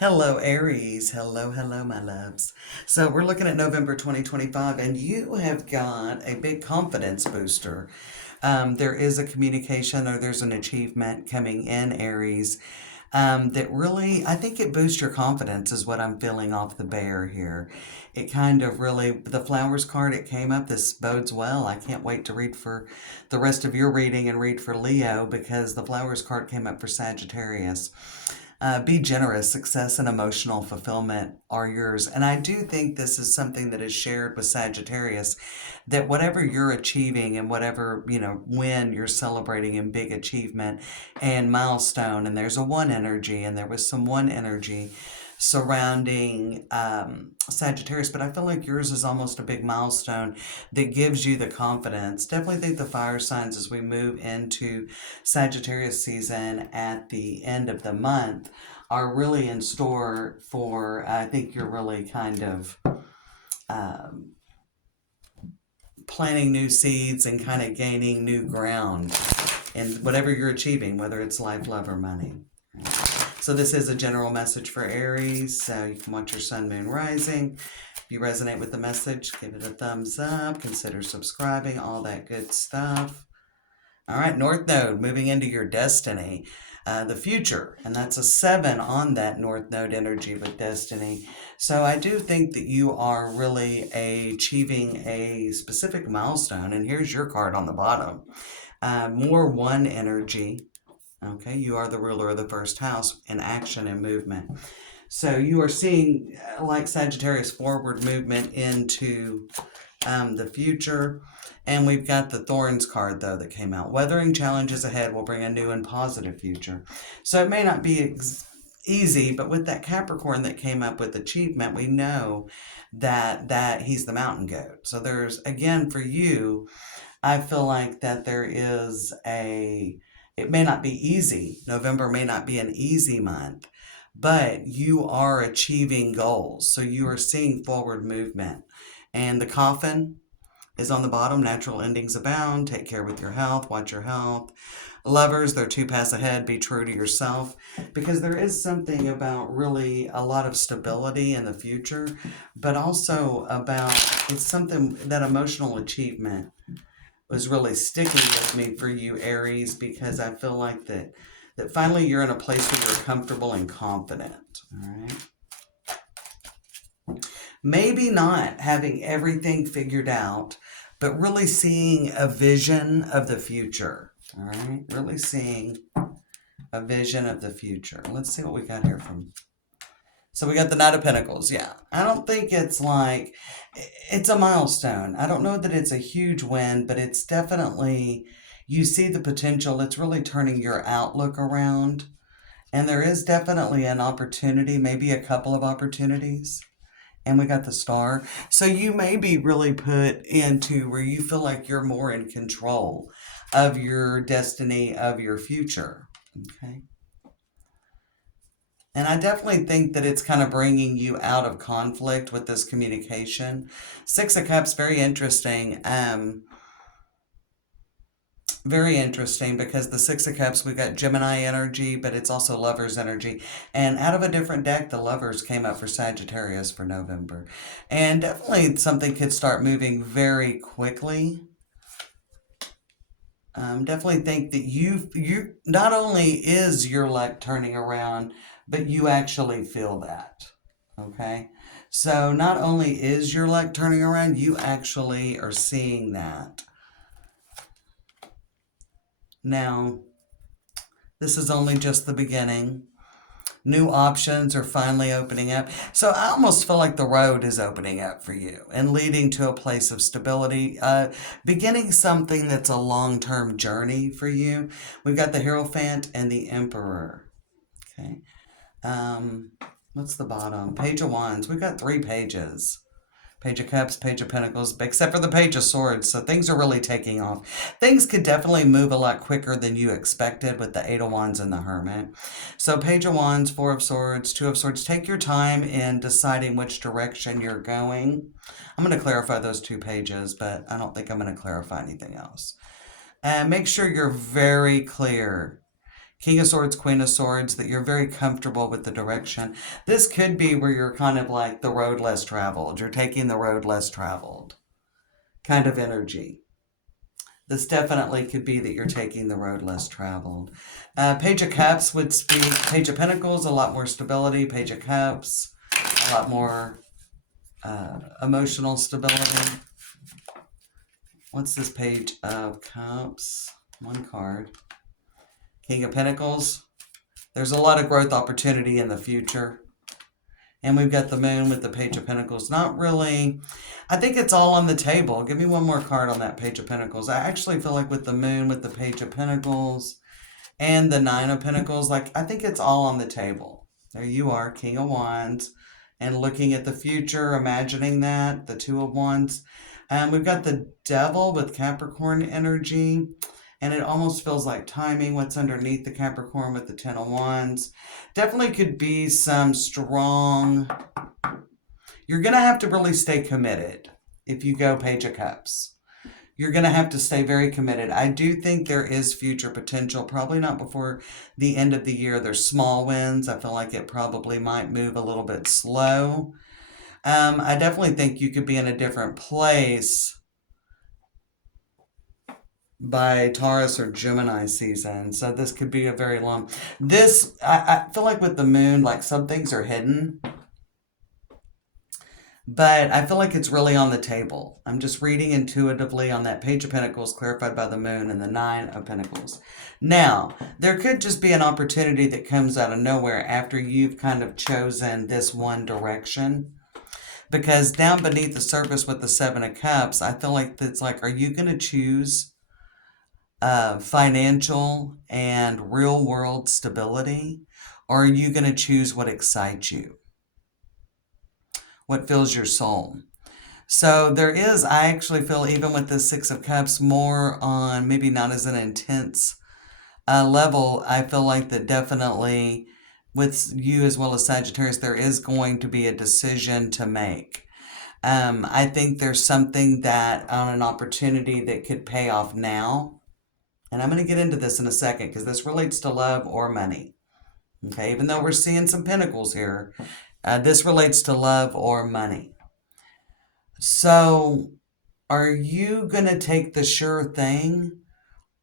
Hello, Aries. Hello, hello, my loves. So, we're looking at November 2025, and you have got a big confidence booster. There is a communication or there's an achievement coming in, Aries, that really, I think it boosts your confidence, is what I'm feeling off the bear here. It kind of really, the flowers card, it came up. This bodes well. I can't wait to read for the rest of your reading and read for Leo because the flowers card came up for Sagittarius. Be generous. Success and emotional fulfillment are yours. And I do think this is something that is shared with Sagittarius, that whatever you're achieving and whatever, when you're celebrating in big achievement and milestone, and there's a one energy, and there was some one energy surrounding Sagittarius, but I feel like yours is almost a big milestone that gives you the confidence. Definitely think the fire signs as we move into Sagittarius season at the end of the month are really in store for, I think you're really kind of um, planting new seeds and kind of gaining new ground in whatever you're achieving, whether it's life, love, or money. So this is a general message for Aries. So you can watch your sun, moon, rising. If you resonate with the message, give it a thumbs up. Consider subscribing, all that good stuff. All right, North Node, moving into your destiny, the future. And that's a 7 on that North Node energy with destiny. So I do think that you are really achieving a specific milestone. And here's your card on the bottom. More one energy. Okay, you are the ruler of the first house in action and movement. So you are seeing, like Sagittarius, forward movement into the future. And we've got the Thorns card, though, that came out. Weathering challenges ahead will bring a new and positive future. So it may not be easy, but with that Capricorn that came up with achievement, we know that he's the mountain goat. So there's, again, for you, I feel like that there is it may not be easy. November may not be an easy month, but you are achieving goals. So you are seeing forward movement. And the coffin is on the bottom. Natural endings abound. Take care with your health. Watch your health. Lovers, they're 2 paths ahead. Be true to yourself, because there is something about really a lot of stability in the future, but also about, it's something that emotional achievement was really sticking with me for you, Aries, because I feel like that finally you're in a place where you're comfortable and confident. All right. Maybe not having everything figured out, but really seeing a vision of the future. All right. Really seeing a vision of the future. Let's see what we got here from. So we got the Knight of Pentacles. Yeah. I don't think it's a milestone. I don't know that it's a huge win, but it's definitely, you see the potential. It's really turning your outlook around. And there is definitely an opportunity, maybe a couple of opportunities. And we got the Star. So you may be really put into where you feel like you're more in control of your destiny, of your future. Okay. And I definitely think that it's kind of bringing you out of conflict with this communication. 6 of Cups, very interesting. Very interesting, because the 6 of Cups, we've got Gemini energy, but it's also Lovers energy. And out of a different deck, the Lovers came up for Sagittarius for November. And definitely something could start moving very quickly. Definitely think that you not only is your luck turning around, but you actually feel that. Okay. So not only is your luck turning around, you actually are seeing that. Now, this is only just the beginning. New options are finally opening up. So I almost feel like the road is opening up for you and leading to a place of stability, beginning something that's a long-term journey for you. We've got the Hierophant and the Emperor. Okay. What's the bottom? Page of Wands. We've got 3 pages. Page of Cups, Page of Pentacles, except for the Page of Swords. So things are really taking off. Things could definitely move a lot quicker than you expected with the 8 of Wands and the Hermit. So Page of Wands, 4 of Swords, 2 of Swords. Take your time in deciding which direction you're going. I'm going to clarify those 2 pages, but I don't think I'm going to clarify anything else. And make sure you're very clear. King of Swords, Queen of Swords, that you're very comfortable with the direction. This could be where you're kind of like the road less traveled. You're taking the road less traveled kind of energy. This definitely could be that you're taking the road less traveled. Page of Cups would speak. Page of Pentacles, a lot more stability. Page of Cups, a lot more emotional stability. What's this Page of Cups? One card. King of Pentacles. There's a lot of growth opportunity in the future. And we've got the Moon with the Page of Pentacles. Not really. I think it's all on the table. Give me one more card on that Page of Pentacles. I actually feel like with the Moon, with the Page of Pentacles, and the Nine of Pentacles, like I think it's all on the table. There you are, King of Wands. And looking at the future, imagining that, the Two of Wands. And we've got the Devil with Capricorn energy. And it almost feels like timing. What's underneath the Capricorn with the Ten of Wands. Definitely could be some strong... You're going to have to really stay committed if you go Page of Cups. You're going to have to stay very committed. I do think there is future potential. Probably not before the end of the year. There's small wins. I feel like it probably might move a little bit slow. I definitely think you could be in a different place by Taurus or Gemini season. So this could be a very long... I feel like with the Moon, like some things are hidden. But I feel like it's really on the table. I'm just reading intuitively on that Page of Pentacles clarified by the Moon and the Nine of Pentacles. Now, there could just be an opportunity that comes out of nowhere after you've kind of chosen this one direction. Because down beneath the surface with the Seven of Cups, I feel like it's like, are you going to choose financial and real world stability? Or are you going to choose what excites you? What fills your soul? So there is, I actually feel, even with the Six of Cups, more on maybe not as an intense level. I feel like that definitely with you as well as Sagittarius, there is going to be a decision to make. I think there's something that on an opportunity that could pay off now. And I'm going to get into this in a second because this relates to love or money. Okay, even though we're seeing some pentacles here, this relates to love or money. So, are you going to take the sure thing,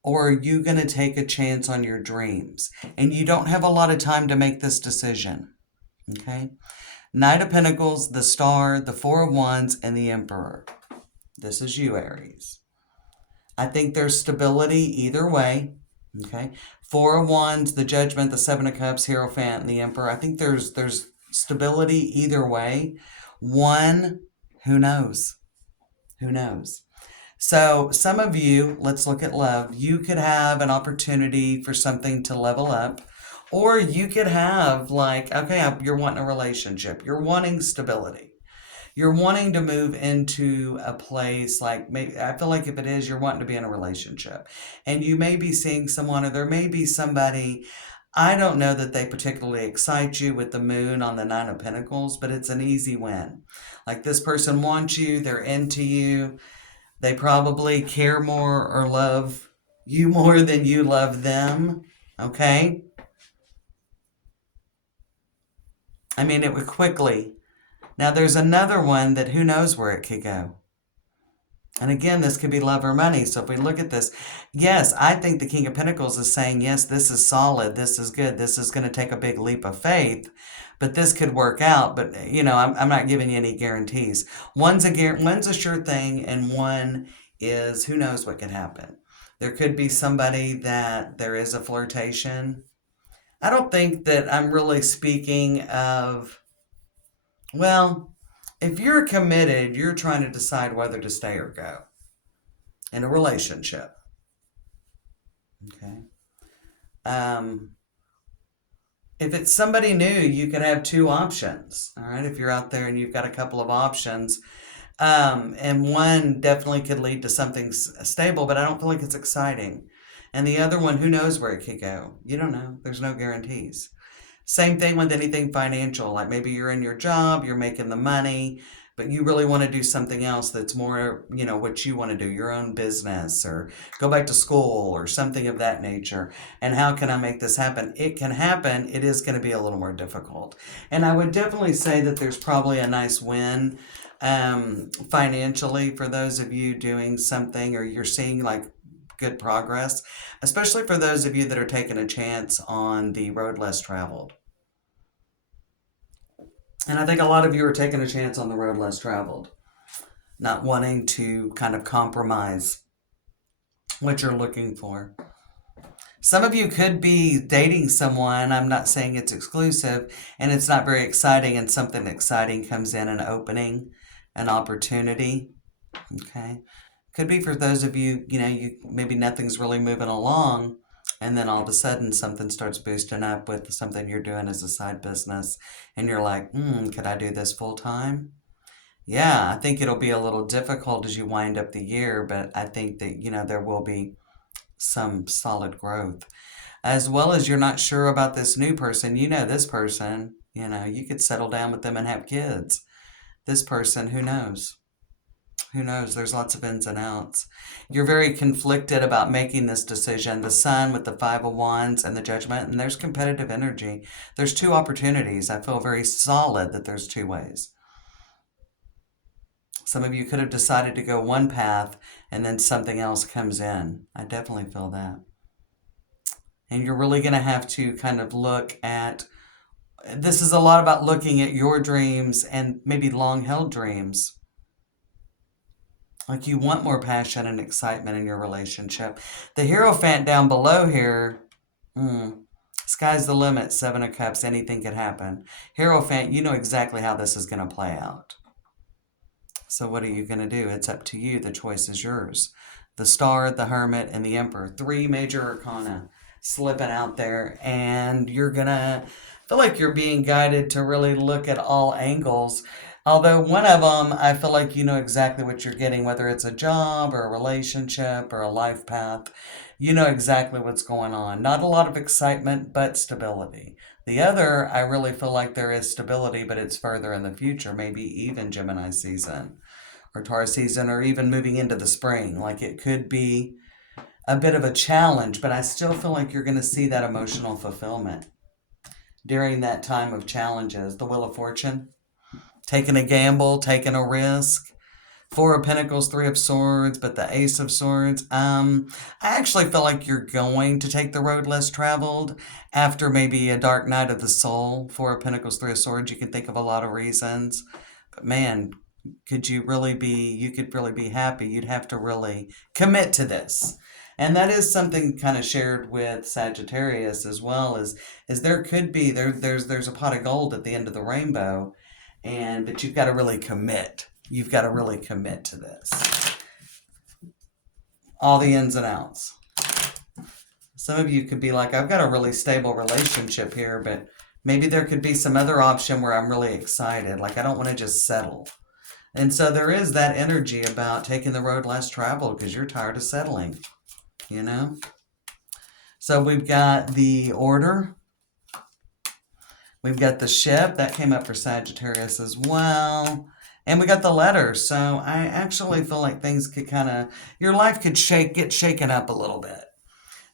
or are you going to take a chance on your dreams? And you don't have a lot of time to make this decision. Okay? Knight of Pentacles, the Star, the Four of Wands, and the Emperor. This is you, Aries. I think there's stability either way. Okay? Four of Wands, the Judgment, the Seven of Cups, Hierophant, and the Emperor. I think there's stability either way. One, who knows? Who knows? So some of you, let's look at love. You could have an opportunity for something to level up. Or you could have like, okay, you're wanting a relationship. You're wanting stability. You're wanting to move into a place like, maybe, I feel like if it is, you're wanting to be in a relationship. And you may be seeing someone, or there may be somebody, I don't know that they particularly excite you with the Moon on the Nine of Pentacles, but it's an easy win. Like this person wants you, they're into you, they probably care more or love you more than you love them, okay? I mean, it would quickly. Now there's another one that who knows where it could go. And again, this could be love or money. So if we look at this, yes, I think the King of Pentacles is saying, yes, this is solid. This is good. This is going to take a big leap of faith. But this could work out. But, you know, I'm not giving you any guarantees. One's a sure thing, and one is who knows what could happen. There could be somebody that there is a flirtation. I don't think that I'm really speaking of, well, if you're committed, you're trying to decide whether to stay or go in a relationship. Okay. If it's somebody new, you can have two options. All right. If you're out there and you've got a couple of options, and one definitely could lead to something stable, but I don't feel like it's exciting. And the other one, who knows where it could go? You don't know. There's no guarantees. Same thing with anything financial. Like maybe you're in your job, you're making the money, but you really want to do something else that's more, what you want to do, your own business or go back to school or something of that nature. And how can I make this happen? It can happen. It is going to be a little more difficult. And I would definitely say that there's probably a nice win financially for those of you doing something, or you're seeing like good progress, especially for those of you that are taking a chance on the road less traveled. And I think a lot of you are taking a chance on the road less traveled, not wanting to kind of compromise what you're looking for. Some of you could be dating someone. I'm not saying it's exclusive, and it's not very exciting, and something exciting comes in, an opening, an opportunity. Okay. Could be for those of you, you maybe nothing's really moving along, and then all of a sudden something starts boosting up with something you're doing as a side business, and you're like, could I do this full time? Yeah, I think it'll be a little difficult as you wind up the year, but I think that, there will be some solid growth. As well as you're not sure about this new person. This person, you could settle down with them and have kids. This person, who knows? Who knows? There's lots of ins and outs. You're very conflicted about making this decision. The Sun with the Five of Wands and the Judgment, and there's competitive energy. There's two opportunities. I feel very solid that there's two ways. Some of you could have decided to go one path and then something else comes in. I definitely feel that. And you're really going to have to kind of look at, this is a lot about looking at your dreams and maybe long-held dreams. Like you want more passion and excitement in your relationship. The Hierophant down below here, sky's the limit, Seven of Cups, anything could happen. Hierophant, you know exactly how this is going to play out. So what are you going to do? It's up to you. The choice is yours. The Star, the Hermit, and the Emperor. Three major arcana slipping out there. And you're going to feel like you're being guided to really look at all angles. Although one of them, I feel like you know exactly what you're getting, whether it's a job or a relationship or a life path. You know exactly what's going on. Not a lot of excitement, but stability. The other, I really feel like there is stability, but it's further in the future, maybe even Gemini season or Taurus season, or even moving into the spring. Like it could be a bit of a challenge, but I still feel like you're going to see that emotional fulfillment during that time of challenges. The Wheel of Fortune. Taking a gamble, taking a risk. Four of Pentacles, Three of Swords, but the Ace of Swords. I actually feel like you're going to take the road less traveled after maybe a dark night of the soul. Four of Pentacles, Three of Swords. You can think of a lot of reasons. But man, you could really be happy. You'd have to really commit to this. And that is something kind of shared with Sagittarius as well, is there could be, there's a pot of gold at the end of the rainbow. But you've got to really commit. You've got to really commit to this. All the ins and outs. Some of you could be like, I've got a really stable relationship here, but maybe there could be some other option where I'm really excited. Like I don't want to just settle. And so there is that energy about taking the road less traveled because you're tired of settling, So we've got the Order. We've got the Ship. That came up for Sagittarius as well. And we got the Letter. So I actually feel like things could your life could get shaken up a little bit.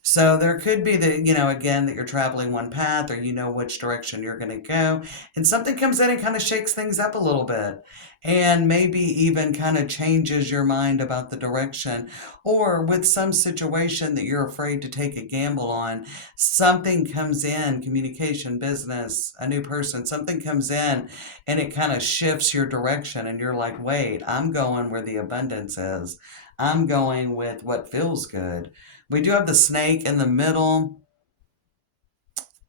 So there could be again, that you're traveling one path, or which direction you're going to go. And something comes in and kind of shakes things up a little bit. And maybe even kind of changes your mind about the direction. Or with some situation that you're afraid to take a gamble on, something comes in, communication, business, a new person, something comes in and it kind of shifts your direction. And you're like, wait, I'm going where the abundance is. I'm going with what feels good. We do have the Snake in the middle,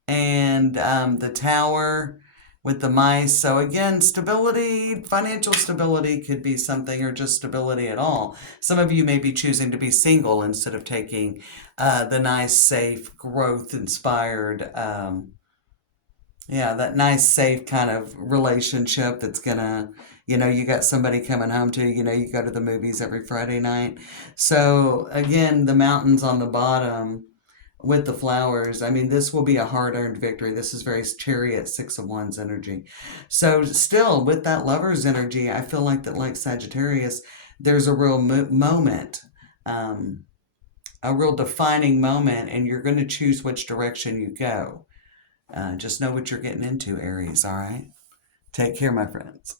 and the Tower with the Mice. So again, stability, financial stability could be something, or just stability at all. Some of you may be choosing to be single instead of taking the nice, safe, growth-inspired, that nice, safe kind of relationship that's gonna, you got somebody coming home to you, you go to the movies every Friday night. So again, the mountains on the bottom with the flowers. I mean, this will be a hard-earned victory. This is very Chariot, Six of Wands energy. So still, with that Lover's energy, I feel like that, like Sagittarius, there's a real moment, a real defining moment, and you're going to choose which direction you go. Just know what you're getting into, Aries, all right? Take care, my friends.